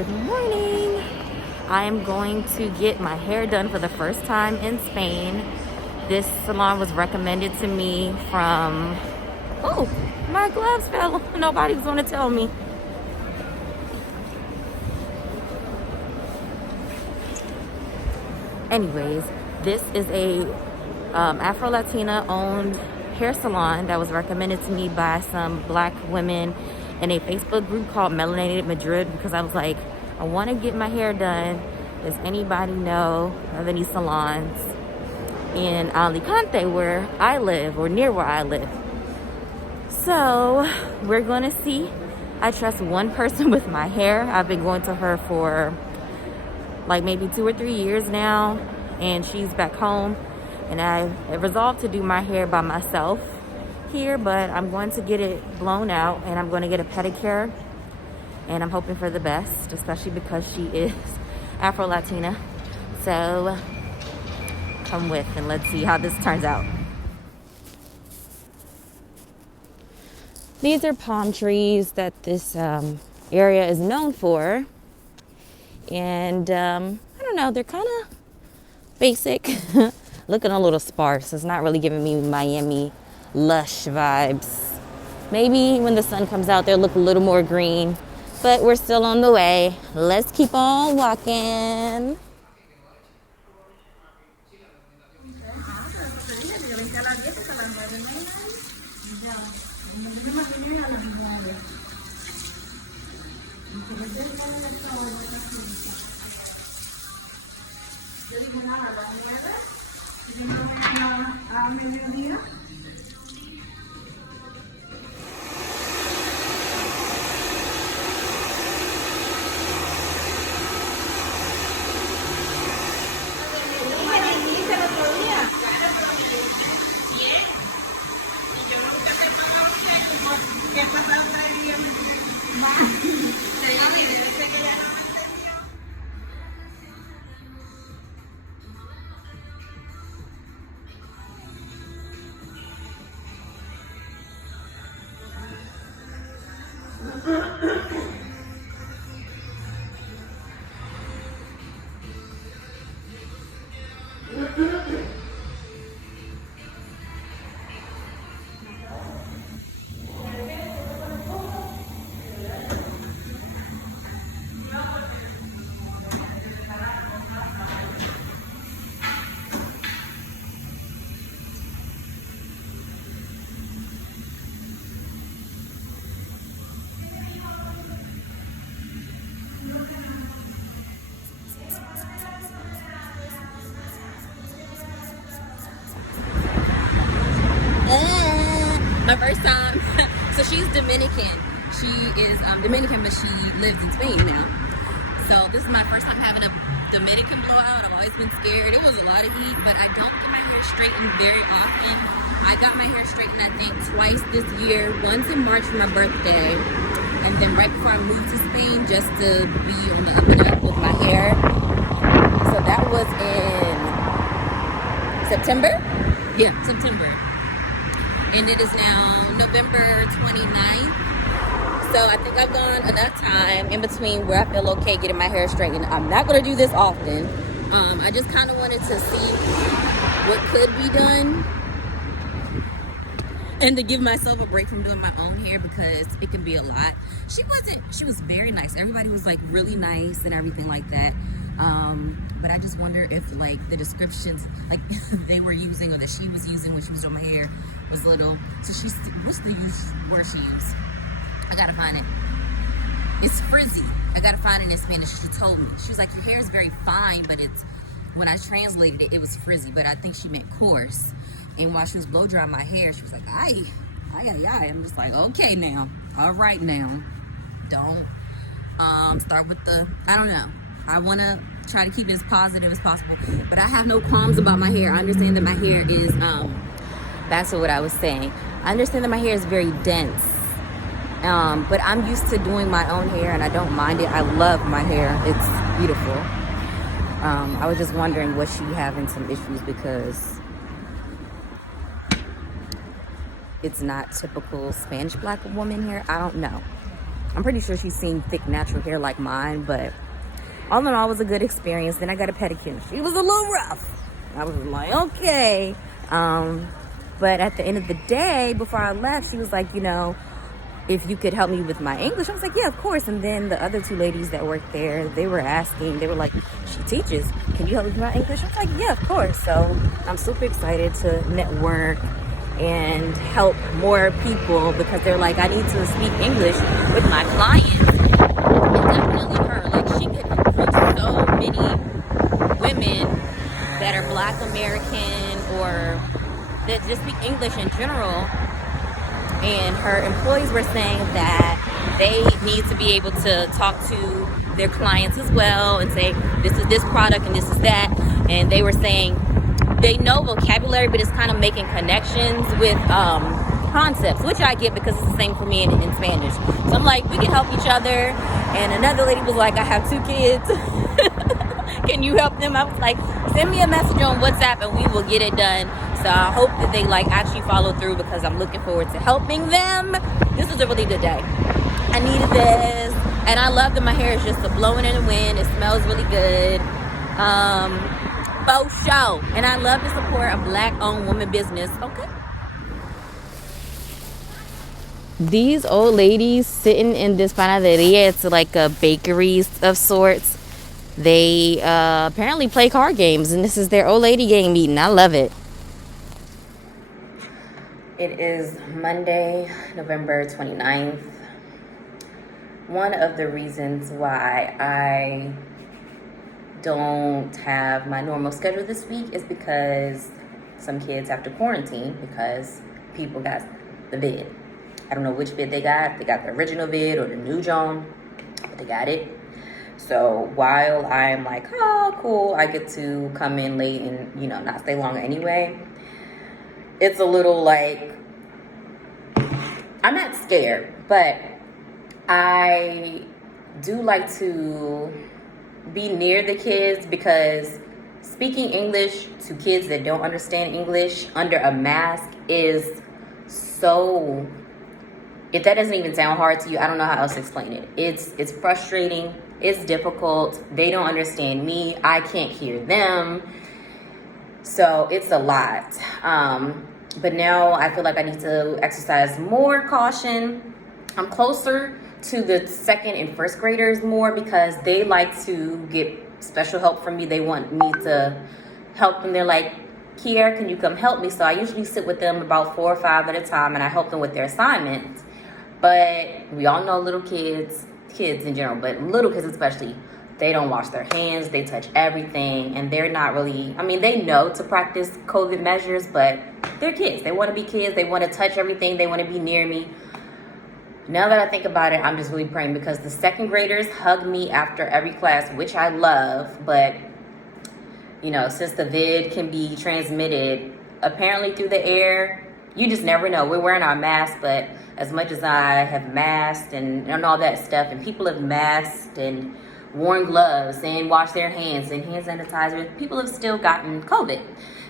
Good morning. I am going to get my hair done for the first time in Spain. This salon was recommended to me from, oh, my gloves fell. Nobody's gonna tell me. Anyways, this is a Afro-Latina owned hair salon that was recommended to me by some black women in a Facebook group called Melanated Madrid, because I was like, I want to get my hair done. Does anybody know of any salons in Alicante where I live, or near where I live? So we're going to see. I trust one person with my hair. I've been going to her for like maybe 2 or 3 years now, and she's back home, and I resolved to do my hair by myself here, but I'm going to get it blown out, and I'm going to get a pedicure, and I'm hoping for the best, especially because she is Afro-Latina. So come with and let's see how this turns out. These are palm trees that this area is known for, and I don't know, they're kind of basic, looking a little sparse. It's not really giving me Miami lush vibes. Maybe when the sun comes out they'll look a little more green, but we're still on the way. Let's keep on walking. My first time. So she's Dominican. She is Dominican, but she lives in Spain now. So this is my first time having a Dominican blowout. I've always been scared. It was a lot of heat, but I don't get my hair straightened very often. I got my hair straightened, I think, twice this year. Once in March for my birthday, and then right before I moved to Spain, just to be on the up and up with my hair. So that was in September? Yeah, September. And it is now November 29th. So I think I've gone enough time in between where I feel okay getting my hair straightened. I'm not going to do this often. I just kind of wanted to see what could be done, and to give myself a break from doing my own hair, because it can be a lot. She was very nice. Everybody was like really nice and everything like that. But I just wonder if like the descriptions like they were using, or that she was using when she was doing my hair, was little. So what's the word she used? I gotta find it. It's frizzy. I gotta find it in Spanish. She told me. She was like, your hair is very fine, but it's, when I translated it, it was frizzy, but I think she meant coarse. And while she was blow drying my hair, she was like, ay. I'm just like, okay now. All right now. Don't start with the, I don't know. I want to try to keep it as positive as possible, but I have no qualms about my hair. I understand that my hair is, back to what I was saying. I understand that my hair is very dense, but I'm used to doing my own hair, and I don't mind it. I love my hair. It's beautiful. I was just wondering, was she having some issues because it's not typical Spanish black woman hair? I don't know. I'm pretty sure she's seen thick natural hair like mine, but all in all, it was a good experience. Then I got a pedicure. She was a little rough. I was like, okay. But at the end of the day, before I left, she was like, you know, if you could help me with my English. I was like, yeah, of course. And then the other two ladies that worked there, they were like, she teaches. Can you help me with my English? I was like, yeah, of course. So I'm super excited to network and help more people because they're like, I need to speak English with my clients. And definitely her. Like, she could reach so many women that are Black American or that just speak English in general. And her employees were saying that they need to be able to talk to their clients as well and say, this is this product and this is that. And they were saying they know vocabulary, but it's kind of making connections with concepts, which I get because it's the same for me in Spanish. So I'm like, we can help each other. And another lady was like, I have 2 kids. Can you help them? I was like, send me a message on WhatsApp and we will get it done. So I hope that they like actually follow through because I'm looking forward to helping them. This was a really good day. I needed this. And I love that my hair is just blowing in the wind. It smells really good. Faux show. And I love to support a Black-owned woman business. Okay. These old ladies sitting in this panaderia. It's like a bakery of sorts. They apparently play card games. And this is their old lady gang meeting. I love it. It is Monday, November 29th. One of the reasons why I don't have my normal schedule this week is because some kids have to quarantine because people got the vid. I don't know which vid they got. They got the original vid or the new John, but they got it. So while I'm like, oh, cool, I get to come in late and, you know, not stay long anyway. It's a little like, I'm not scared, but I do like to be near the kids because speaking English to kids that don't understand English under a mask is so, if that doesn't even sound hard to you, I don't know how else to explain it. It's frustrating, it's difficult, they don't understand me, I can't hear them, so it's a lot. But now I feel like I need to exercise more caution. I'm closer to the 2nd and 1st graders more because they like to get special help from me. They want me to help them. They're like, Kiera, can you come help me? So I usually sit with them about 4 or 5 at a time and I help them with their assignments. But we all know little kids in general, but little kids especially, they don't wash their hands, they touch everything, and they're not really, I mean, they know to practice COVID measures, but they're kids. They want to be kids, they want to touch everything, they want to be near me. Now that I think about it, I'm just really praying because the 2nd graders hug me after every class, which I love, but, you know, since the vid can be transmitted apparently through the air, you just never know. We're wearing our masks, but as much as I have masked and all that stuff, and people have masked and worn gloves and washed their hands and hand sanitizer, people have still gotten COVID.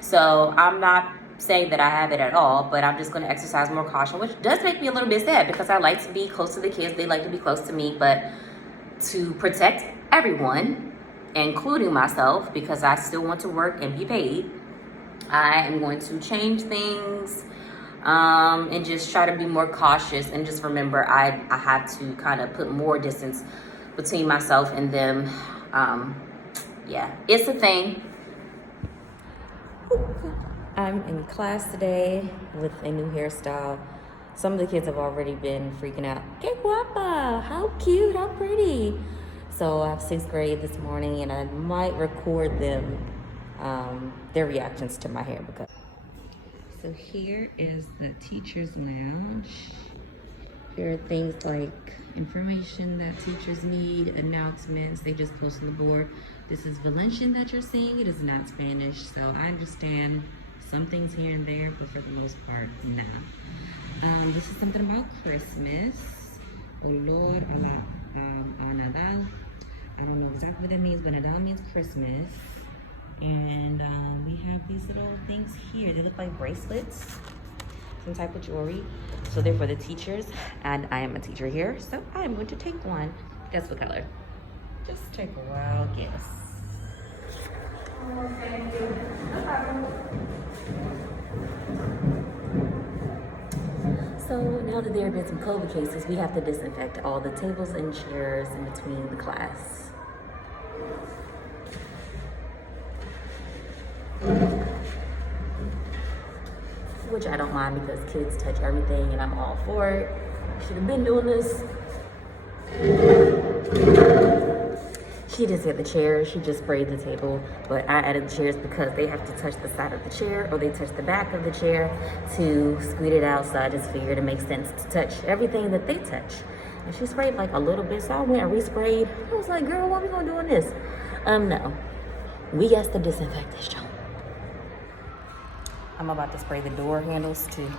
So I'm not saying that I have it at all, but I'm just going to exercise more caution, which does make me a little bit sad because I like to be close to the kids. They like to be close to me, but to protect everyone, including myself, because I still want to work and be paid, I am going to change things and just try to be more cautious and just remember I have to kind of put more distance between myself and them. Yeah, it's a thing. I'm in class today with a new hairstyle. Some of the kids have already been freaking out. Que guapa, how cute, how pretty. So I have 6th grade this morning and I might record them, their reactions to my hair. So here is the teacher's lounge. Here are things like information that teachers need, announcements, they just post on the board. This is Valencian that you're seeing, it is not Spanish, so I understand some things here and there, but for the most part, nah. This is something about Christmas. Olor a Nadal. I don't know exactly what that means, but Nadal means Christmas. And we have these little things here. They look like bracelets. different type of jewelry. So they're for the teachers, and I am a teacher here, so I am going to take one. Guess what color? Just take a wild guess. So now that there have been some COVID cases, we have to disinfect all the tables and chairs in between the class. Which I don't mind because kids touch everything and I'm all for it. Should have been doing this. She didn't set the chairs, she just sprayed the table, but I added the chairs because they have to touch the side of the chair or they touch the back of the chair to squeeze it out. So I just figured it makes sense to touch everything that they touch. And she sprayed like a little bit, so I went and resprayed. I was like, girl, what are we gonna do on this? No. We got to disinfect this joint. I'm about to spray the door handles too.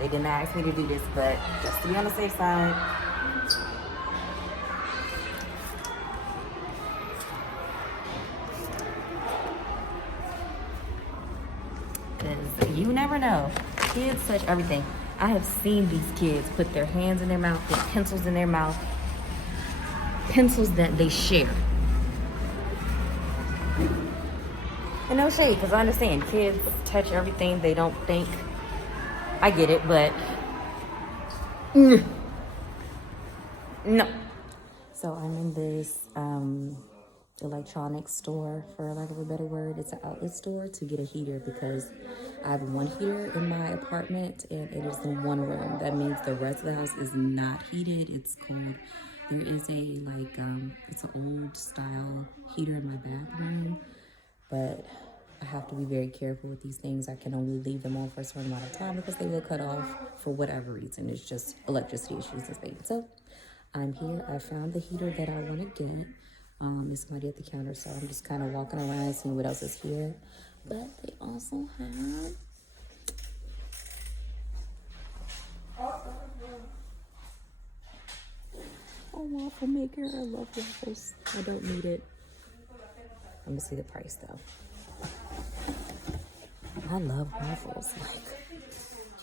They didn't ask me to do this, but just to be on the safe side. Because you never know. Kids touch everything. I have seen these kids put their hands in their mouth, put pencils in their mouth. Pencils that they share. And no shade, because I understand kids touch everything they don't think. I get it, but no. So I'm in this electronics store, for lack of a better word. It's an outlet store to get a heater because I have one heater in my apartment and it is in one room. That means the rest of the house is not heated. It's cold. There is a it's an old style heater in my bathroom, but I have to be very careful with these things. I can only leave them on for a certain amount of time because they will cut off for whatever reason. It's just electricity issues and space. So I'm here. I found the heater that I want to get. There's somebody at the counter, so I'm just kind of walking around seeing what else is here. But they also have a waffle maker. I love waffles. I don't need it. Let me see the price though. I love waffles. Like,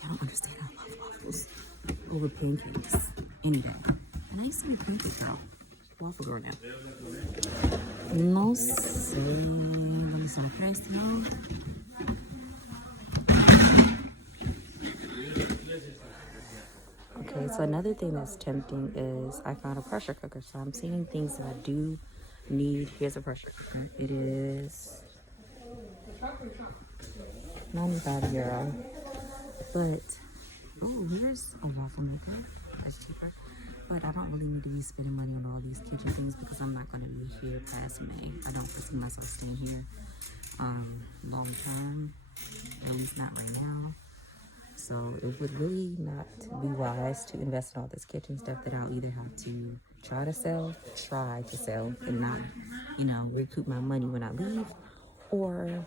I don't understand. I love waffles over pancakes any day. And I used to be a pancake girl. Waffle girl now. No sé. ¿Dónde está el precio? Okay, so another thing that's tempting is I found a pressure cooker. So I'm seeing things that I do need. Here's a pressure cooker. It is 95 euro. But, oh, here's a waffle maker. That's cheaper. But I don't really need to be spending money on all these kitchen things because I'm not going to be here past May. I don't foresee myself staying here long term, at least not right now. So it would really not be wise to invest in all this kitchen stuff that I'll either have to try to sell and not, recoup my money when I leave, or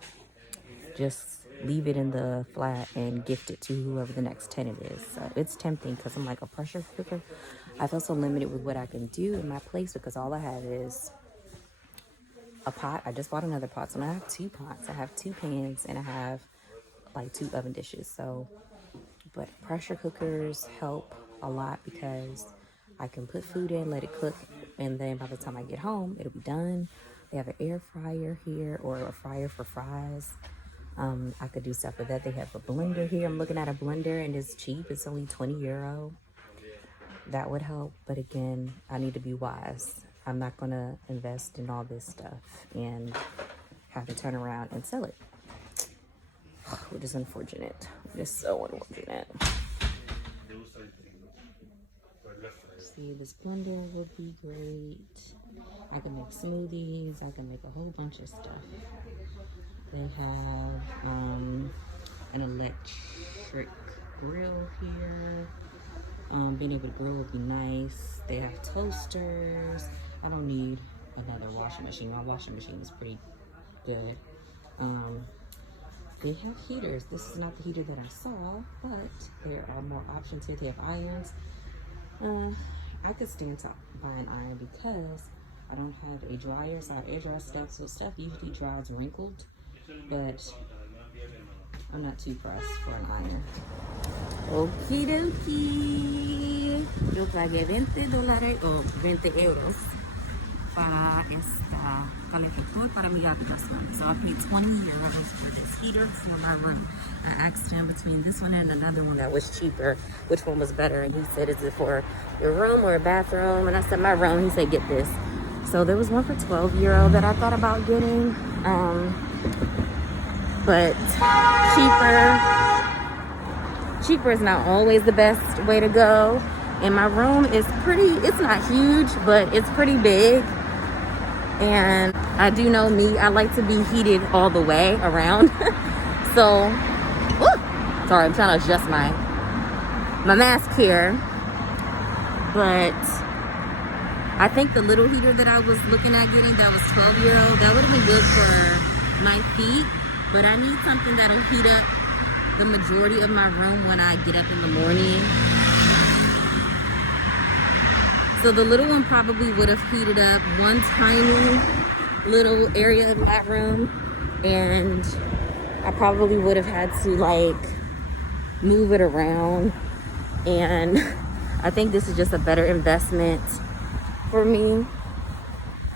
just leave it in the flat and gift it to whoever the next tenant is. So it's tempting because I'm like a pressure cooker. I feel so limited with what I can do in my place because all I have is a pot. I just bought another pot, so now I have 2 pots. I have 2 pans and I have like 2 oven dishes. So, but pressure cookers help a lot because I can put food in, let it cook, and then by the time I get home, it'll be done. They have an air fryer here or a fryer for fries. I could do stuff with that. They have a blender here. I'm looking at a blender and it's cheap. It's only 20 euro. That would help. But again, I need to be wise. I'm not going to invest in all this stuff and have to turn around and sell it. Which is unfortunate. It is so unfortunate. See, this blender would be great. I can make smoothies. I can make a whole bunch of stuff. They have an electric grill here. Being able to grill would be nice. They have toasters. I don't need another washing machine. My washing machine is pretty good. They have heaters. This is not the heater that I saw, but there are more options here. They have irons. I could stand to buy an iron because I don't have a dryer, so I air dry stuff. So stuff usually dries wrinkled, but I'm not too pressed for an iron. Okie dokie. Yo pagué $20 o 20 euros para esta calefactor para mi habitación. So I paid 20 euros for this heater for my room. I asked him between this one and another one that was cheaper, which one was better. And he said, is it for your room or a bathroom? And I said, my room. He said, get this. So there was one for 12 euro that I thought about getting. But cheaper is not always the best way to go. And my room is it's not huge, but it's pretty big. And I do know me, I like to be heated all the way around. So, sorry, I'm trying to adjust my mask here. But I think the little heater that I was looking at getting, that was 12 euro, that would have been good for my feet. But I need something that'll heat up the majority of my room when I get up in the morning. So the little one probably would have heated up one tiny little area of my room, and I probably would have had to like move it around. And I think this is just a better investment for me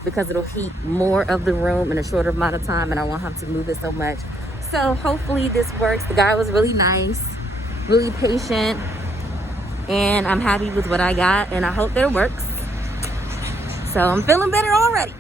because it'll heat more of the room in a shorter amount of time and I won't have to move it so much. So hopefully this works. The guy was really nice, really patient, and I'm happy with what I got, and I hope that it works. So I'm feeling better already.